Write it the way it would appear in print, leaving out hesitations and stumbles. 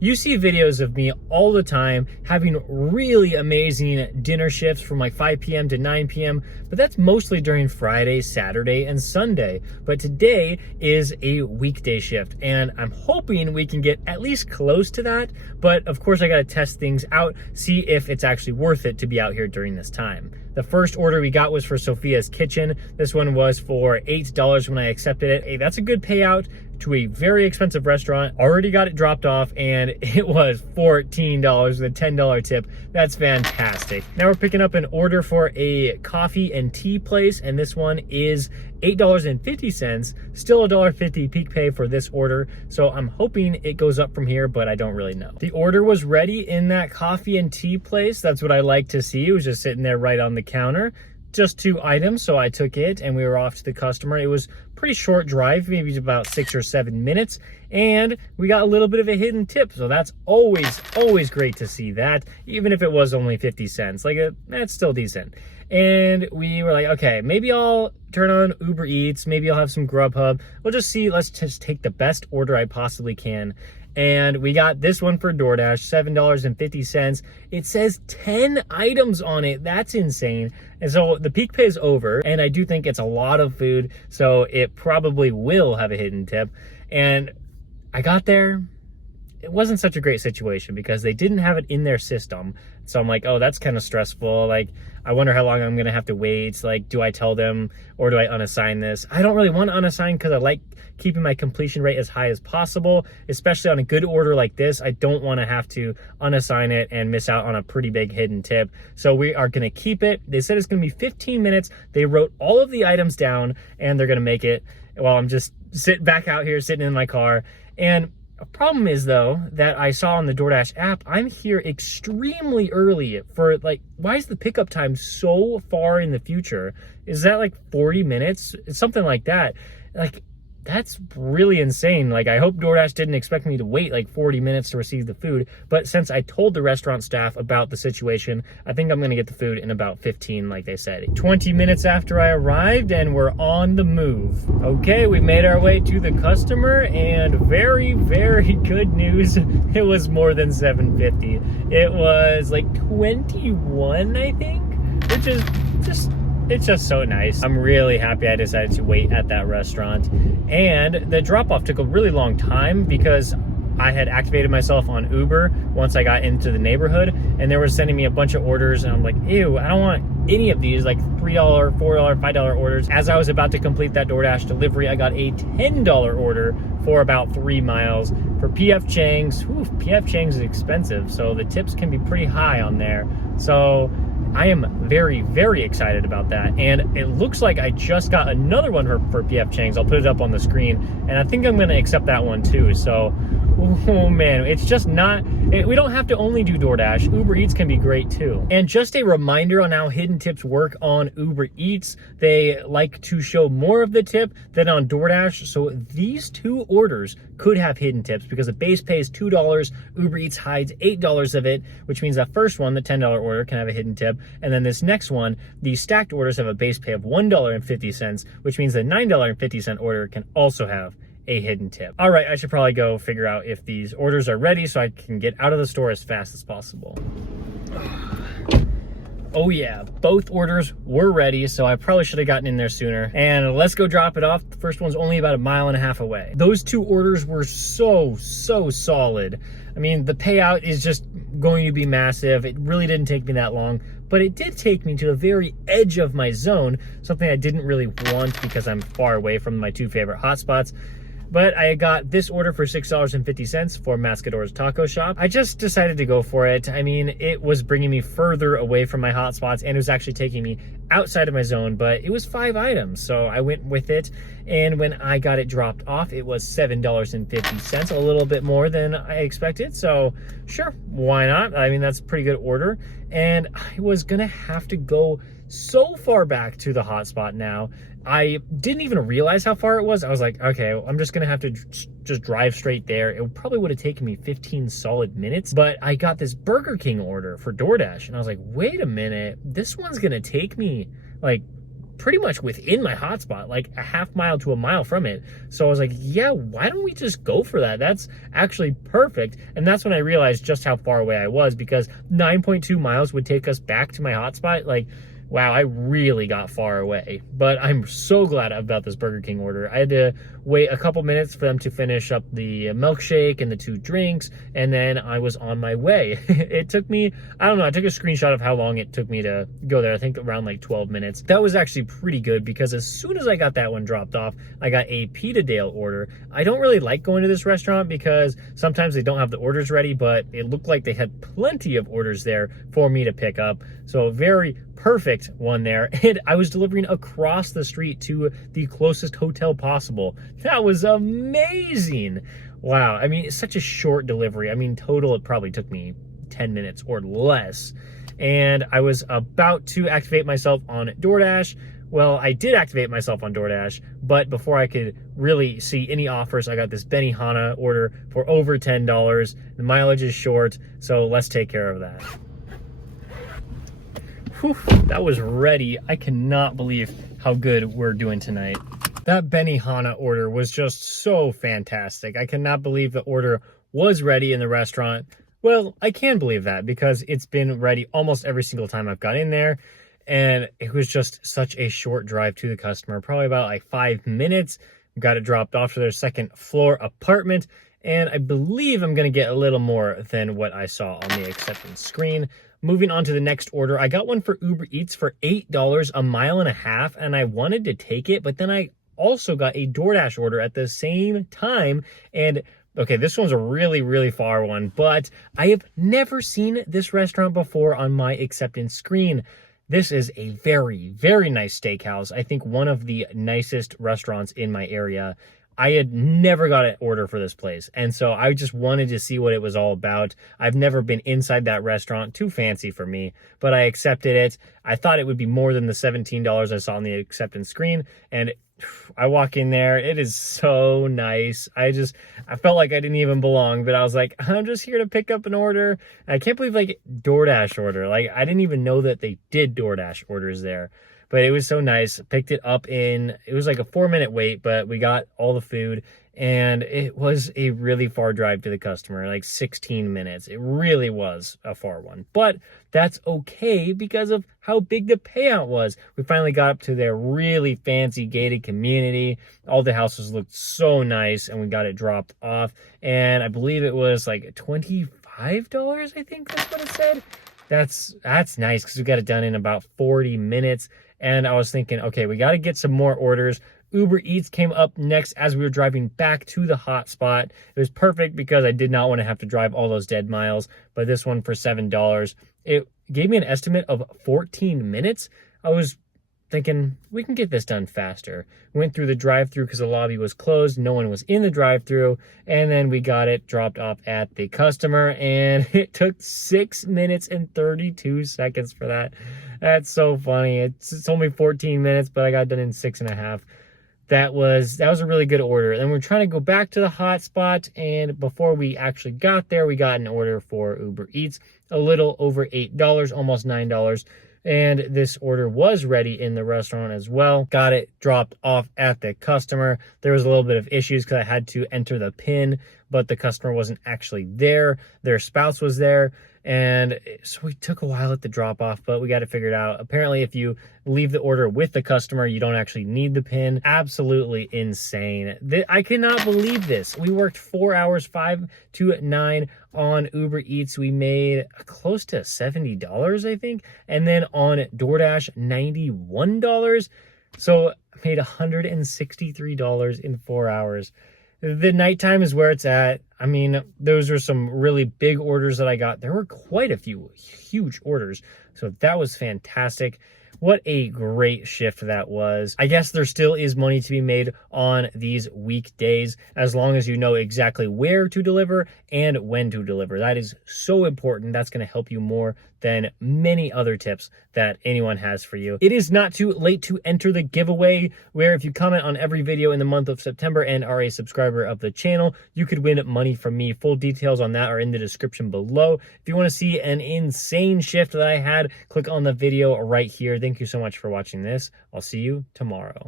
You see videos of me all the time having really amazing dinner shifts from like 5 p.m. to 9 p.m., but that's mostly during Friday, Saturday, and Sunday. But today is a weekday shift, and I'm hoping we can get at least close to that. But of course, I gotta test things out, see if it's actually worth it to be out here during this time. The first order we got was for Sophia's Kitchen. This one was for $8 when I accepted it. Hey, that's a good payout to a very expensive restaurant. Already got it dropped off and it was $14 with a $10 tip. That's fantastic. Now we're picking up an order for a coffee and tea place, and this one is $8.50, still $1.50 peak pay for this order. So I'm hoping it goes up from here, but I don't really know. The order was ready in that coffee and tea place. That's what I like to see. It was just sitting there right on the counter. Just 2 items, so I took it and we were off to the customer. It was pretty short drive, maybe about 6 or 7 minutes, and we got a little bit of a hidden tip, so that's always great to see that, even if it was only 50 cents. Like, that's still decent. And we were like, okay, maybe I'll turn on Uber Eats, maybe I'll have some Grubhub. We'll just see, let's just take the best order I possibly can. And we got this one for DoorDash, $7.50. It says 10 items on it. That's insane. And so the peak pay is over, and I do think it's a lot of food, so it probably will have a hidden tip. And I got there. It wasn't such a great situation because they didn't have it in their system. So I'm like, oh, that's kind of stressful. Like, I wonder how long I'm going to have to wait. Like, do I tell them or do I unassign this? I don't really want to unassign because I like keeping my completion rate as high as possible, especially on a good order like this. I don't want to have to unassign it and miss out on a pretty big hidden tip. So we are going to keep it. They said it's going to be 15 minutes. They wrote all of the items down and they're going to make it while I'm just sitting back out here, sitting in my car. And a problem is, though, that I saw on the DoorDash app, I'm here extremely early for, like, why is the pickup time so far in the future? Is that like 40 minutes? It's something like that. Like, that's really insane. Like, I hope DoorDash didn't expect me to wait like 40 minutes to receive the food. But since I told the restaurant staff about the situation, I think I'm going to get the food in about 15, like they said. 20 minutes after I arrived, and we're on the move. Okay, we made our way to the customer, and very good news. It was more than $7.50. It was like 21, I think, which is it's just so nice. I'm really happy I decided to wait at that restaurant. And the drop-off took a really long time because I had activated myself on Uber once I got into the neighborhood, and they were sending me a bunch of orders, and I'm like, ew, I don't want any of these, like $3, $4, $5 orders. As I was about to complete that DoorDash delivery, I got a $10 order for about 3 miles for PF Chang's. Ooh, PF Chang's is expensive, so the tips can be pretty high on there. So I am very excited about that. And it looks like I just got another one for PF Chang's. I'll put it up on the screen, and I think I'm going to accept that one too. So, oh man, it's just not, we don't have to only do DoorDash. Uber Eats can be great too. And just a reminder on how hidden tips work on Uber Eats. They like to show more of the tip than on DoorDash. So these 2 orders could have hidden tips because the base pay is $2. Uber Eats hides $8 of it, which means that first one, the $10 order, can have a hidden tip. And then this next one, the stacked orders have a base pay of $1.50, which means the $9.50 order can also have a hidden tip. All right, I should probably go figure out if these orders are ready so I can get out of the store as fast as possible. Oh yeah, both orders were ready, so I probably should have gotten in there sooner. And let's go drop it off. The first one's only about 1.5 miles away. Those 2 orders were so solid. I mean, the payout is just going to be massive. It really didn't take me that long, but it did take me to the very edge of my zone, something I didn't really want because I'm far away from my 2 favorite hotspots. But I got this order for $6.50 for Mascador's Taco Shop. I just decided to go for it. I mean, it was bringing me further away from my hotspots, and it was actually taking me outside of my zone, but it was 5 items, so I went with it. And when I got it dropped off, it was $7.50, a little bit more than I expected. So sure, why not? I mean, that's a pretty good order. And I was gonna have to go so far back to the hotspot now. I didn't even realize how far it was. I was like, okay, I'm just gonna have to just drive straight there. It probably would have taken me 15 solid minutes, but I got this Burger King order for DoorDash, and I was like, wait a minute, this one's gonna take me like pretty much within my hotspot, like a half mile to a mile from it. So I was like, yeah, why don't we just go for that? That's actually perfect. And that's when I realized just how far away I was, because 9.2 miles would take us back to my hotspot. Like, wow, I really got far away. But I'm so glad about this Burger King order. I had to wait a couple minutes for them to finish up the milkshake and the 2 drinks, and then I was on my way. It took me, I don't know, I took a screenshot of how long it took me to go there. I think around like 12 minutes. That was actually pretty good, because as soon as I got that one dropped off, I got a pita Dale order. I don't really like going to this restaurant because sometimes they don't have the orders ready, but it looked like they had plenty of orders there for me to pick up. So very perfect one there. And I was delivering across the street to the closest hotel possible. That was amazing. Wow. I mean, it's such a short delivery. I mean, total, it probably took me 10 minutes or less. And I was about to activate myself on DoorDash. Well, I did activate myself on DoorDash, but before I could really see any offers, I got this Benihana order for over $10. The mileage is short, so let's take care of that. Whew, that was ready. I cannot believe how good we're doing tonight. That Benihana order was just so fantastic. I cannot believe the order was ready in the restaurant. Well, I can believe that because it's been ready almost every single time I've got in there. And it was just such a short drive to the customer, probably about like 5 minutes. Got it dropped off to their second floor apartment. And I believe I'm going to get a little more than what I saw on the acceptance screen. Moving on to the next order, I got one for Uber Eats for $8, a mile and a half, and I wanted to take it, but then I also got a DoorDash order at the same time. And okay, this one's a really, really far one, but I have never seen this restaurant before on my acceptance screen. This is a very, very nice steakhouse. I think one of the nicest restaurants in my area. I had never got an order for this place, and so I just wanted to see what it was all about. I've never been inside that restaurant, too fancy for me, but I accepted it. I thought it would be more than the $17 I saw on the acceptance screen, and I walk in there. It is so nice. I felt like I didn't even belong, but I was like, I'm just here to pick up an order. And I can't believe, like, DoorDash order. Like, I didn't even know that they did DoorDash orders there. But it was so nice. Picked it up it was like a 4-minute wait, but we got all the food, and it was a really far drive to the customer, like 16 minutes. It really was a far one, but that's okay because of how big the payout was. We finally got up to their really fancy gated community. All the houses looked so nice, and we got it dropped off, and I believe it was like $25, I think that's what it said. That's nice because we got it done in about 40 minutes. And I was thinking, okay, we got to get some more orders. Uber Eats came up next as we were driving back to the hotspot. It was perfect because I did not want to have to drive all those dead miles. But this one for $7, it gave me an estimate of 14 minutes. I was thinking we can get this done faster. Went through the drive-thru because the lobby was closed. No one was in the drive-thru. And then we got it dropped off at the customer. And it took 6 minutes and 32 seconds for that. That's so funny. It's only 14 minutes, but I got done in 6.5. That was a really good order. And we're trying to go back to the hotspot. And before we actually got there, we got an order for Uber Eats. A little over $8, almost $9. And this order was ready in the restaurant as well. Got it dropped off at the customer. There was a little bit of issues because I had to enter the PIN, but the customer wasn't actually there. Their spouse was there. And so we took a while at the drop off, but we got it figured out. Apparently, if you leave the order with the customer, you don't actually need the PIN. Absolutely insane. I cannot believe this. We worked 4 hours, 5 to 9 on Uber Eats. We made close to $70, I think. And then on DoorDash, $91. So I made $163 in 4 hours. The nighttime is where it's at. I mean, those are some really big orders that I got. There were quite a few huge orders. So that was fantastic. What a great shift that was. I guess there still is money to be made on these weekdays as long as you know exactly where to deliver and when to deliver. That is so important. That's going to help you more than many other tips that anyone has for you. It is not too late to enter the giveaway, where if you comment on every video in the month of September and are a subscriber of the channel, you could win money from me. Full details on that are in the description below. If you want to see an insane shift that I had, click on the video right here. thank you so much for watching this. I'll see you tomorrow.